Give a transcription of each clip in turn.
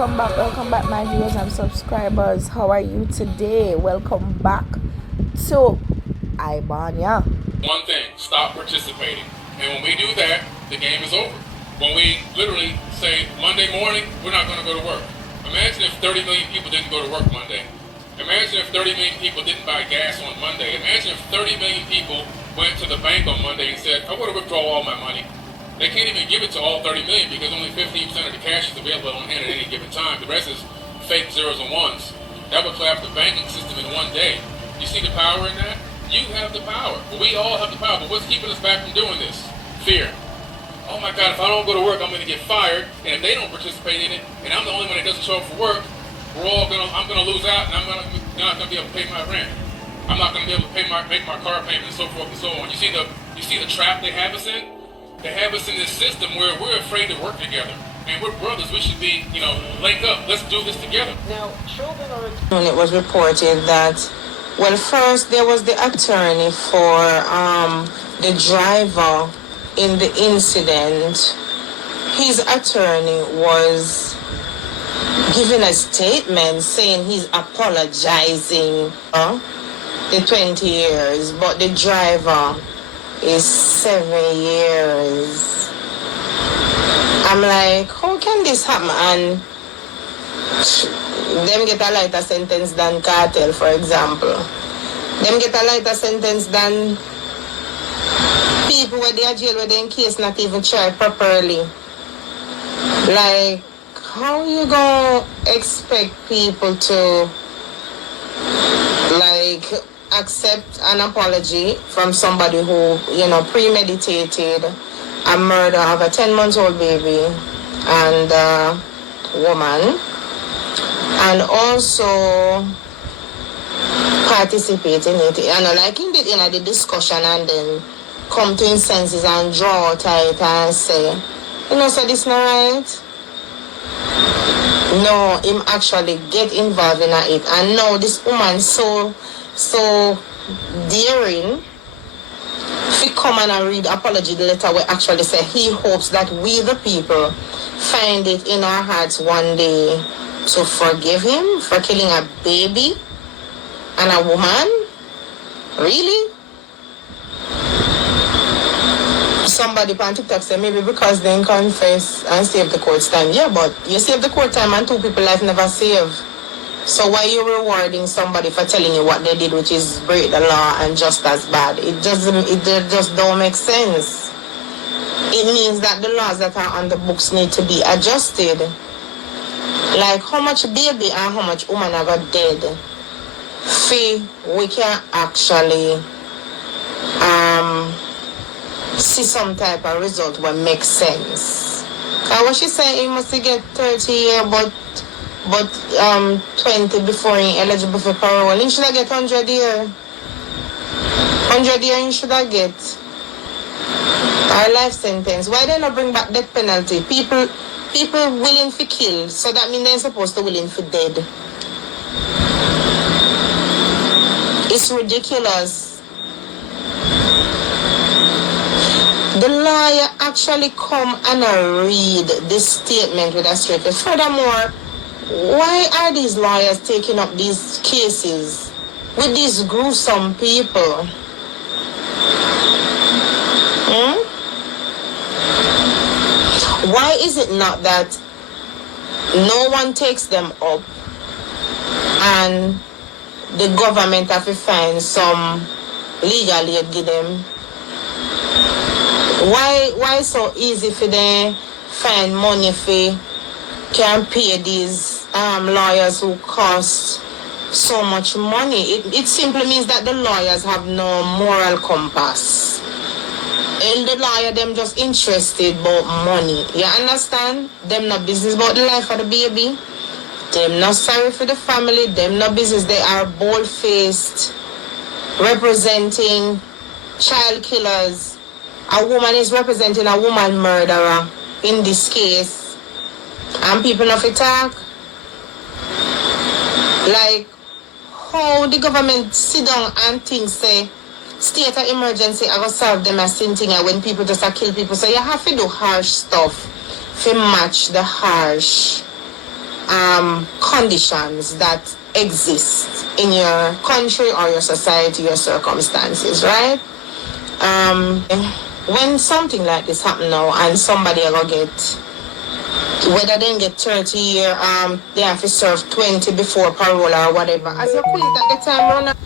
welcome back, my viewers and subscribers. How are you today? Welcome back to Ibanya. One thing, stop participating. And when we do that, the game is over. When we literally say Monday morning, we're not going to go to work. Imagine if 30 million people didn't go to work Monday. Imagine if 30 million people didn't buy gas on Monday. Imagine if 30 million people went to the bank on Monday and said, I want to withdraw all my money. They can't even give it to all 30 million because only 15% of the cash is available on hand at any given time. The rest is fake zeros and ones. That would collapse the banking system in one day. You see the power in that? You have the power. Well, we all have the power. But what's keeping us back from doing this? Fear. Oh my God, if I don't go to work, I'm going to get fired. And if they don't participate in it, and I'm the only one that doesn't show up for work, I'm going to lose out, and I'm not going to be able to pay my rent. I'm not going to be able to make my car payment, and so forth and so on. You see the trap they have us in? They have us in this system where we're afraid to work together. And we're brothers. We should be, link up. Let's do this together. Now, children are... When it was reported that, well, first there was the attorney for the driver in the incident. His attorney was giving a statement saying he's apologizing the 20 years, but the driver is 7 years. I'm like, how can this happen? And them get a lighter sentence than cartel, for example. Them get a lighter sentence than people where they are jail where they in case not even tried properly. Like, how you gonna expect people to accept an apology from somebody who, premeditated a murder of a 10-month-old baby and a woman, and also participate in it, in the discussion, and then come to his senses and draw tight and say, so this not right. No, him actually get involved in it, and now this woman so daring to come and read the apology letter where actually say he hopes that we the people find it in our hearts one day to forgive him for killing a baby and a woman. Really? Somebody on TikTok said maybe because they confess and save the court time. Yeah, but you save the court time and 2 people life never save. So why are you rewarding somebody for telling you what they did, which is break the law and just as bad? It just don't make sense. It means that the laws that are on the books need to be adjusted. Like how much baby and how much woman are got dead. We can actually see some type of result that makes sense. And what she said, he must get 30 years, but 20 before he eligible for parole. He should have get 100 years. 100 years he should have get. Or life sentence. Why they not bring back death penalty? People willing to kill, so that means they're supposed to willing for dead. It's ridiculous. The lawyer actually come and read this statement with a straight face. Furthermore, why are these lawyers taking up these cases with these gruesome people? Why is it not that no one takes them up and the government have to find some legal aid give them? Why so easy for them find money for can pay these lawyers who cost so much money? It simply means that the lawyers have no moral compass. And the lawyer, them just interested about money. You understand? Them not business about the life of the baby. Them not sorry for the family. Them not business. They are bold-faced, representing child killers. A woman is representing a woman murderer in this case. And people not fit talk. Like, how the government sit down and think, say, state of emergency, I will solve them as same thing when people just kill people. So you have to do harsh stuff to match the harsh conditions that exist in your country or your society, your circumstances, right? When something like this happen now and somebody ever get, whether they get 30 year, they have to serve 20 before parole or whatever. As you quit at the time, run,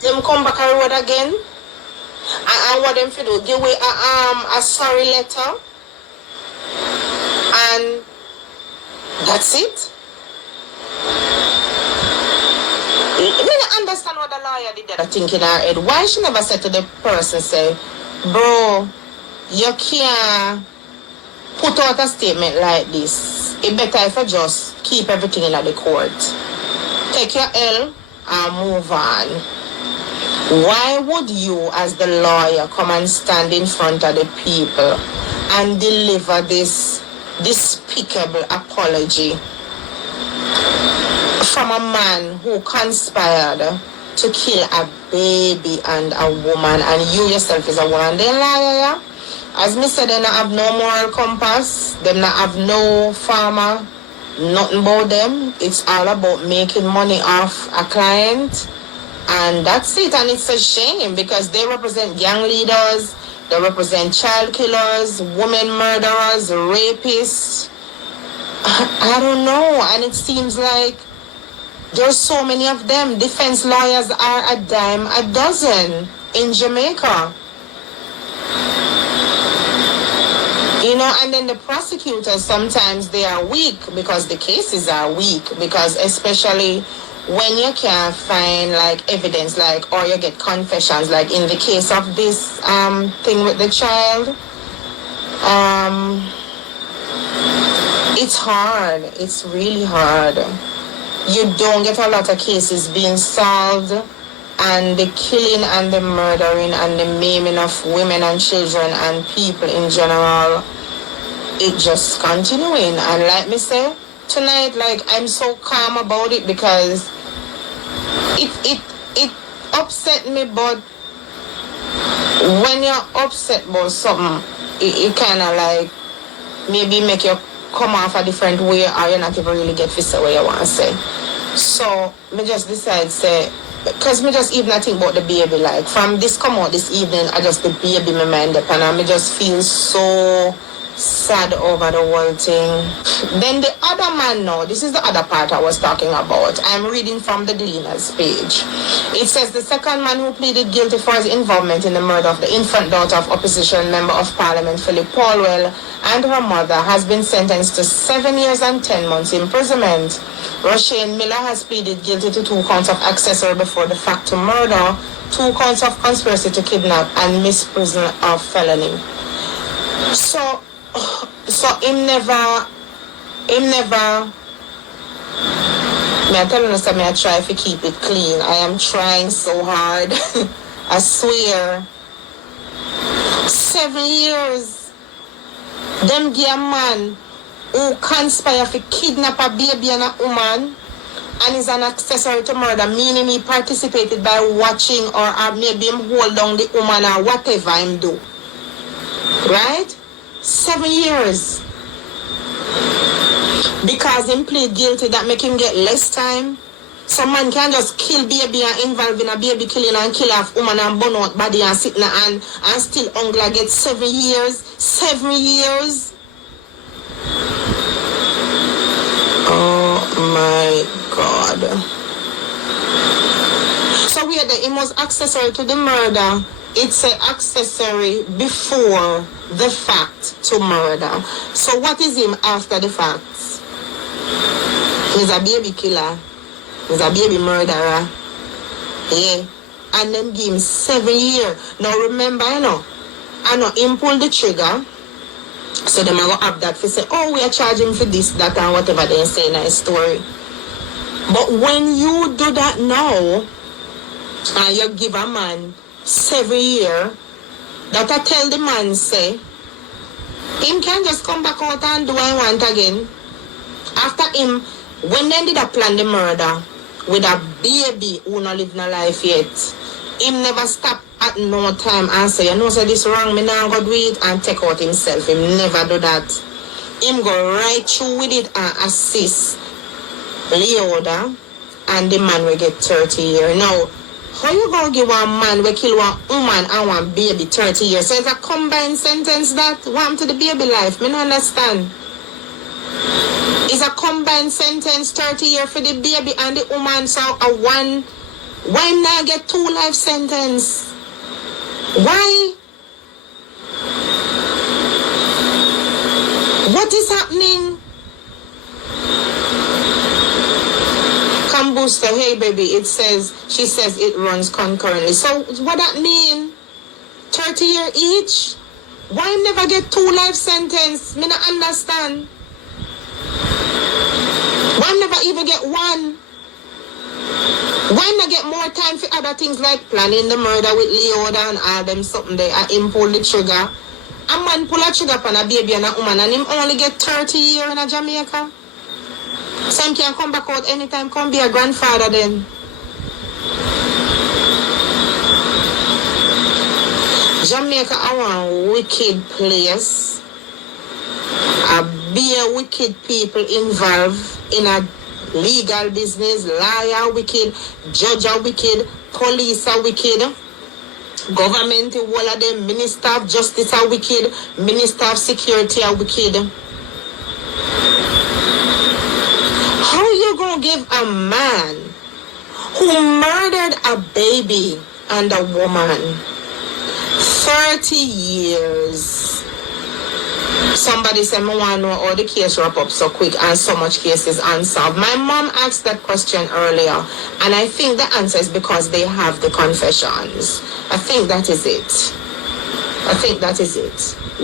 them come back and road again. And what them to do? Give away a sorry letter. And that's it. I don't understand what the lawyer did that think in her head. Why she never said to the person, say, bro, you can't put out a statement like this. It better if I just keep everything in the court. Take your L and move on. Why would you, as the lawyer, come and stand in front of the people and deliver this despicable apology from a man who conspired to kill a baby and a woman, and you yourself is a woman? They liar, yeah? As me said, they not have no moral compass, they not have no farmer, nothing about them. It's all about making money off a client, and that's it. And it's a shame because they represent gang leaders, they represent child killers, women murderers, rapists. I don't know, and it seems like there's so many of them. Defense lawyers are a dime a dozen in Jamaica. You know, and then the prosecutors, sometimes they are weak because the cases are weak, because especially when you can't find like evidence, like, or you get confessions, like in the case of this thing with the child, it's hard. It's really hard. You don't get a lot of cases being solved, and the killing and the murdering and the maiming of women and children and people in general, it just continuing. And like me say, tonight, like, I'm so calm about it because it upset me, but when you're upset about something, it kind of like maybe make you come off a different way, or you not even really get to say what you want to say. So me just decide say, because me just even think about the baby, like from this come out this evening, I just the baby my mind up, and I me just feel so sad over the whole thing. Then the other man now, this is the other part I was talking about. I'm reading from the Gleaners page. It says the second man who pleaded guilty for his involvement in the murder of the infant daughter of opposition member of parliament Philip Paulwell and her mother has been sentenced to 7 years and 10 months imprisonment. Roshane Miller has pleaded guilty to 2 counts of accessory before the fact to murder, 2 counts of conspiracy to kidnap, and misprision of felony. So him never me I tell you that I try to keep it clean. I am trying so hard. I swear. 7 years. Them give a man who conspire to kidnap a baby and a woman and is an accessory to murder, meaning he participated by watching or maybe him hold down the woman or whatever him do. Right? 7 years. Because him plead guilty, that make him get less time. Some man can just kill baby and involve in a baby killing and kill off woman and burn out body and sit in the hand and still Ongla get 7 years. 7 years. Oh my God. So we had the it was accessory to the murder. It's an accessory before the fact to murder. So what is him after the fact? He's a baby killer. He's a baby murderer. Yeah. And then give him 7 years. Now remember, I know him pull the trigger. So them are going to have that for say, oh, we are charging for this, that, and whatever they say in a story. But when you do that now, and you give a man 7 years, that I tell the man say, him can just come back out and do what he want again. After him, when they did a plan the murder with a baby who not live no life yet, him never stop at no time and say, you know, say this wrong, me now go do it and take out himself. Him never do that. Him go right through with it and assist Leoda, and the man will get 30 years. Now, how you gonna give one man we kill one woman and one baby 30 years? So it's a combined sentence that what happened to the baby life? Me not understand. It's a combined sentence 30 years for the baby and the woman, so a one. Why not get 2 life sentence? Why? What is happening? Booster, hey baby, she says it runs concurrently. So what that mean? 30 years each? Why never get 2 life sentence? Me not understand. Why never even get 1? Why not get more time for other things like planning the murder with Leoda and all them something there? I him pull the trigger. A man pull a trigger on a baby and a woman and him only get 30 years in a Jamaica? Some can come back out anytime, come be a grandfather then. Jamaica a wicked place. Be a wicked people involved in a legal business, lawyer wicked, judge are wicked, police are wicked, government, all of them, minister of justice are wicked, minister of security are wicked. How you gonna give a man who murdered a baby and a woman 30 years? Somebody said, I want to know how the case wrap up so quick and so much cases unsolved. My mom asked that question earlier, and I think the answer is because they have the confessions. I think that is it.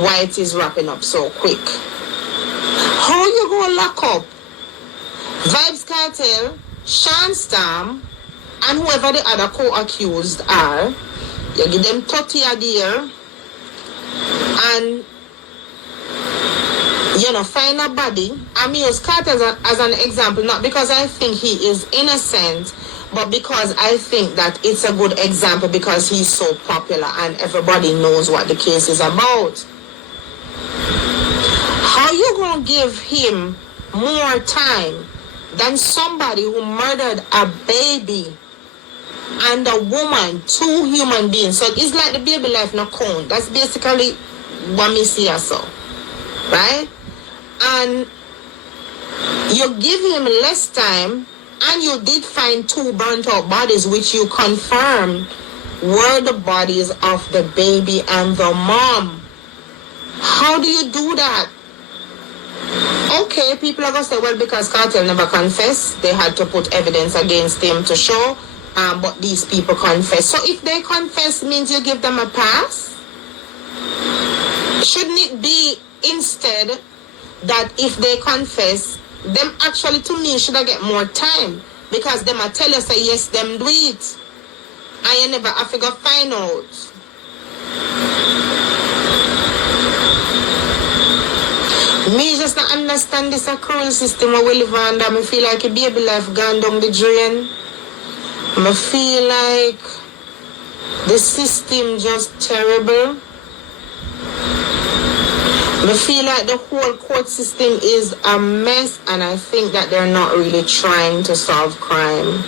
Why it is wrapping up so quick. How you gonna lock up Vybz Kartel, Sean Storm, and whoever the other co-accused are? You give them 30 a year and find a body. I use Kartel as an example, not because I think he is innocent, but because I think that it's a good example because he's so popular and everybody knows what the case is about. How you gonna give him more time than somebody who murdered a baby and a woman, 2 human beings? So it's like the baby life not count. That's basically what me see also. Right? And you give him less time, and you did find 2 burnt out bodies, which you confirmed were the bodies of the baby and the mom. How do you do that? Okay, people are going to say, well, because Kartel never confessed, they had to put evidence against him to show, but these people confess. So if they confess, means you give them a pass? Shouldn't it be instead that if they confess, them actually, to me, should I get more time? Because them I tell you, say, yes, them do it. And you never have to go find out. Me just not understand this a cruel system we live under. I feel like a baby life gone down the drain. I feel like the system just terrible. I feel like the whole court system is a mess, and I think that they're not really trying to solve crime.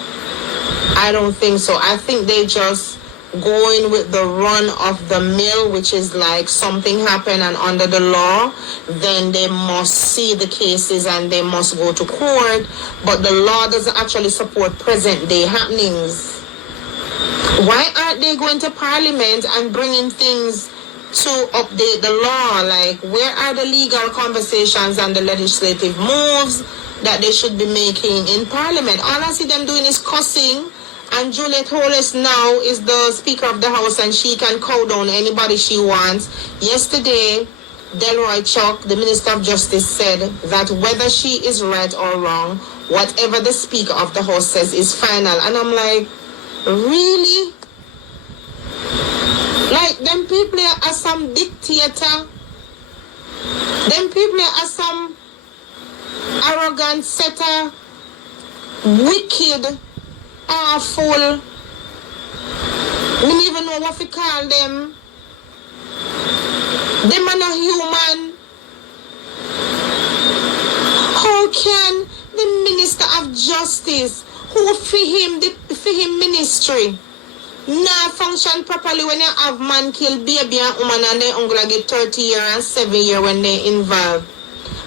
I don't think so. I think they just going with the run of the mill, which is like something happened and under the law, then they must see the cases and they must go to court. But the law doesn't actually support present day happenings. Why aren't they going to parliament and bringing things to update the law? Like, where are the legal conversations and the legislative moves that they should be making in parliament? All I see them doing is cussing. And Juliette Hollis now is the Speaker of the House, and she can cow down anybody she wants. Yesterday, Delroy Chuck, the Minister of Justice, said that whether she is right or wrong, whatever the Speaker of the House says is final. And I'm like, really? Like, them people are some dictator. Them people are some arrogant setter, wicked, awful. We don't even know what we call them. Them are not human. How can the Minister of country not function properly when you have man kill baby and woman and they only get 30 years and 7 years when they involved.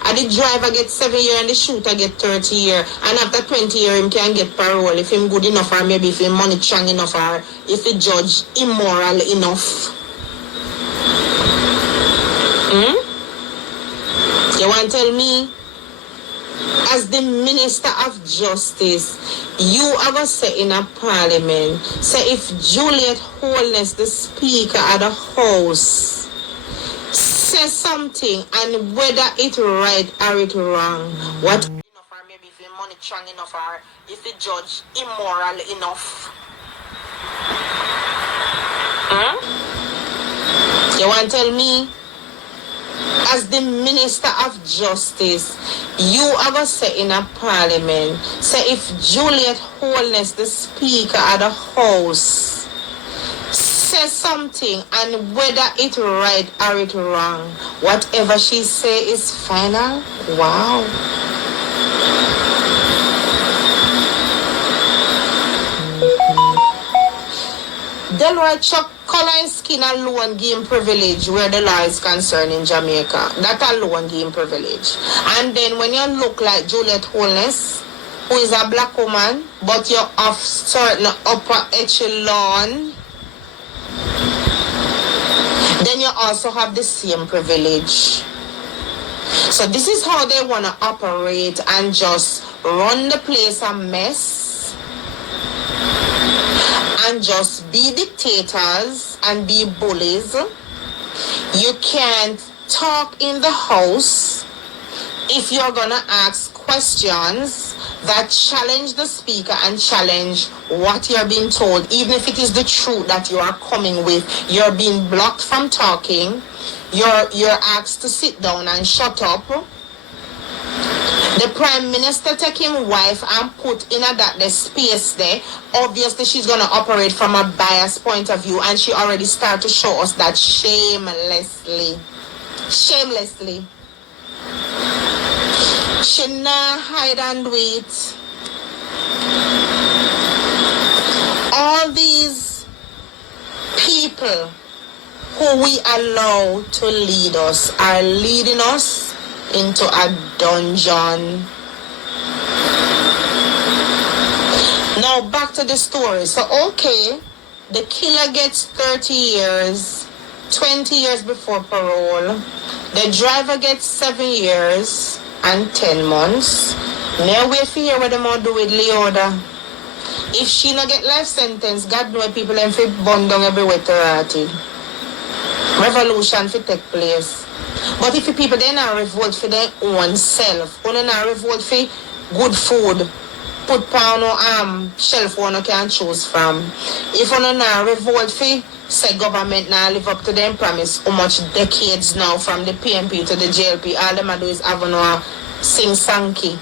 And the driver get 7 years and the shooter get 30 years. And after 20 years, him can get parole if him good enough or maybe if him money strong enough or if the judge immoral enough. You want to tell me, as the Minister of Justice, you are going to say in a parliament, say if Juliet Holness, the Speaker of the House, says something and whether it right or it wrong, what enough or maybe if the money strong enough or if the judge immoral enough. You want to tell me, as the Minister of Justice, you are going to say in a parliament, say if Juliet Holness, the Speaker of the House, says something and whether it right or it wrong, whatever she say is final. Wow. Delroy Chuck color and skin alone give him privilege where the law is concerned in Jamaica. That alone give him privilege. And then when you look like Juliet Holness, who is a black woman, but you're of certain upper echelon, then you also have the same privilege. So this is how they want to operate and just run the place a mess and just be dictators and be bullies. You can't talk in the house if you're gonna ask questions that challenge the speaker and challenge what you're being told, even if it is the truth that you are coming with. You're being blocked from talking. You're asked to sit down and shut up. The Prime Minister take him wife and put in that space there. Obviously, she's going to operate from a biased point of view, and she already started to show us that shamelessly. Shamelessly. She not hide and wait. All these people who we allow to lead us are leading us into a dungeon. Now back to the story. So okay, the killer gets 30 years, 20 years before parole. The driver gets 7 years and 10 months. Now wait for hear what them all do with Leoda. If she not get life sentence, God know people them fit burn down everywhere to rotted. Revolution fit take place. But if the people they not revolt for their own self, or they not revolt for good food, put pound or shelf one you can choose from. If you not revolt for say government now live up to them promise how much decades now from the PNP to the JLP, all them do is have no sing sanky.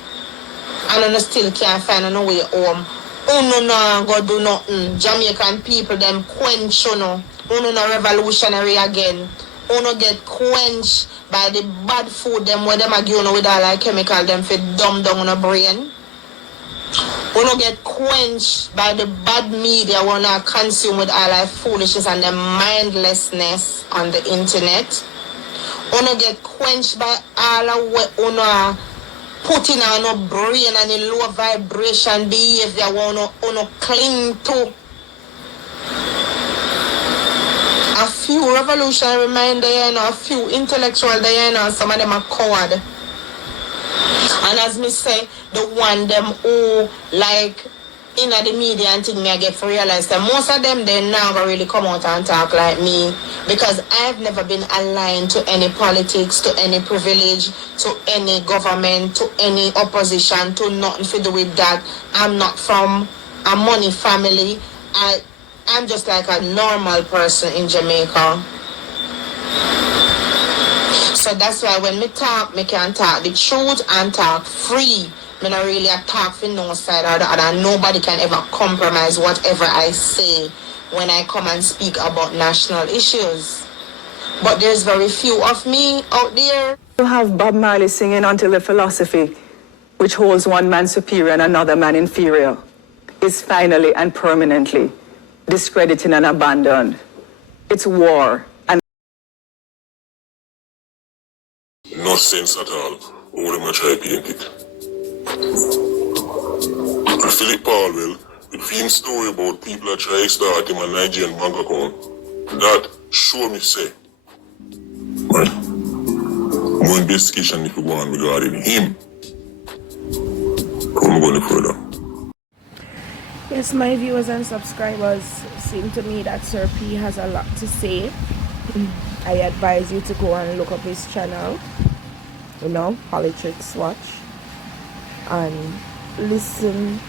And you still can't find no way home. Uno no go do nothing. Jamaican people them quench no. Uno no revolutionary again. Uno get quenched by the bad food them where them give you with all like chemical them for dumb down on a brain. Uno get quenched by the bad media wanna consume with all like foolishness and the mindlessness on the internet. Uno get quenched by all of what uno putting on a brain and the low vibration behavior uno cling to. A few revolutionary mind there, a few intellectual there, and some of them are coward. And as me say, the one them who like in the media and thing me I get to realize that most of them they now gonna really come out and talk like me, because I've never been aligned to any politics, to any privilege, to any government, to any opposition, to nothing to do with that. I'm not from a money family. I'm just like a normal person in Jamaica. So that's why when me talk, me can talk the truth and talk free. Me not really talk for no side or the other. Nobody can ever compromise whatever I say when I come and speak about national issues. But there's very few of me out there. You have Bob Marley singing until the philosophy, which holds one man superior and another man inferior, is finally and permanently discredited and abandoned. It's war. And no sense at all. All them a try paint it. And Philip Paulwell, the film story about people that try start him a Nigerian bank account. That show me say. Right. More investigation if you go on regarding him. Come go any further. Yes, my viewers and subscribers, seem to me that Sir P has a lot to say. I advise you to go and look up his channel, you know, Politics Watch, and listen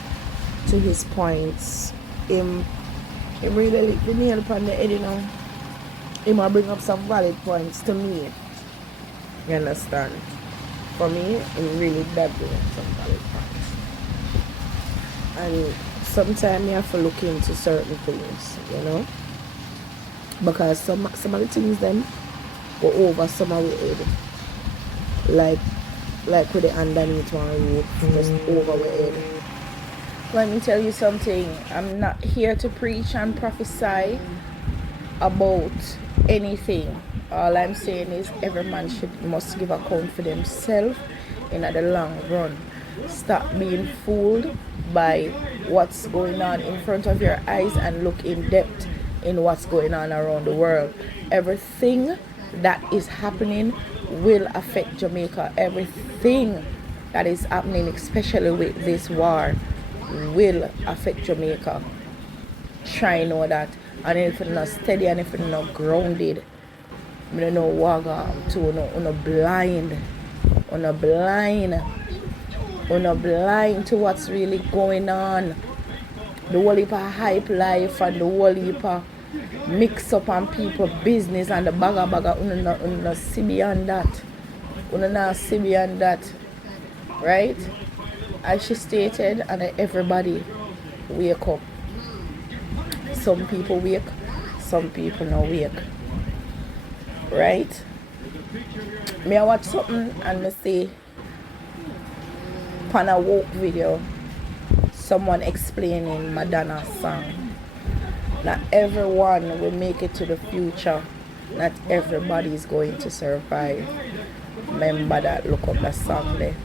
to his points. Him really lick the nail upon the head, you know. He might bring up some valid points to me. You understand? For me, he really does bring up some valid points. And sometimes you have to look into certain things, you know, because some of the things them go over some of the head, like with the underneath one roof, just over the head. Let me tell you something. I'm not here to preach and prophesy about anything. All I'm saying is every man must give account for themselves in the long run. Stop being fooled by what's going on in front of your eyes and look in depth in what's going on around the world. Everything that is happening will affect Jamaica. Everything that is happening, especially with this war, will affect Jamaica. Try know that. And if you're not steady and if you're not grounded, I don't know what to blind to what's really going on. The whole heap of hype life and the whole heap of mix up on people business and the una see beyond that. Una not see beyond that. Right? As she stated, and everybody wake up. Some people wake, some people not wake. Right? Me I watch something and me see on a woke video someone explaining Madonna's song. Not everyone will make it to the future. Not everybody is going to survive. Remember that, look up that song there.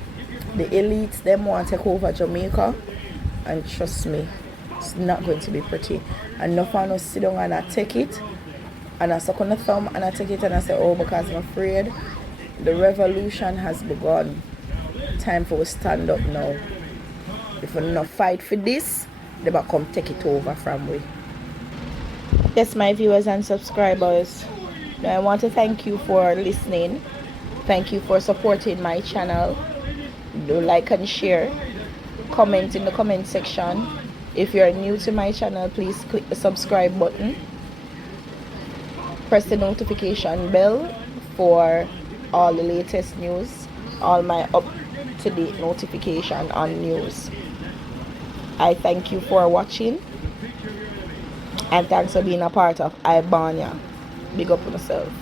The elites, them want to take over Jamaica, and trust me, it's not going to be pretty. And no one will sit down and I take it and I suck on the thumb and I take it and I say, oh, because I'm afraid the revolution has begun. Time for we stand up now. If we not fight for this, they will come take it over from we. Yes, my viewers and subscribers, I want to thank you for listening. Thank you for supporting my channel. Do like and share. Comment in the comment section. If you're new to my channel, please click the subscribe button. Press the notification bell for all the latest news, all my up-to-date notification on news. I thank you for watching, and thanks for being a part of Ibania. Big up on yourself.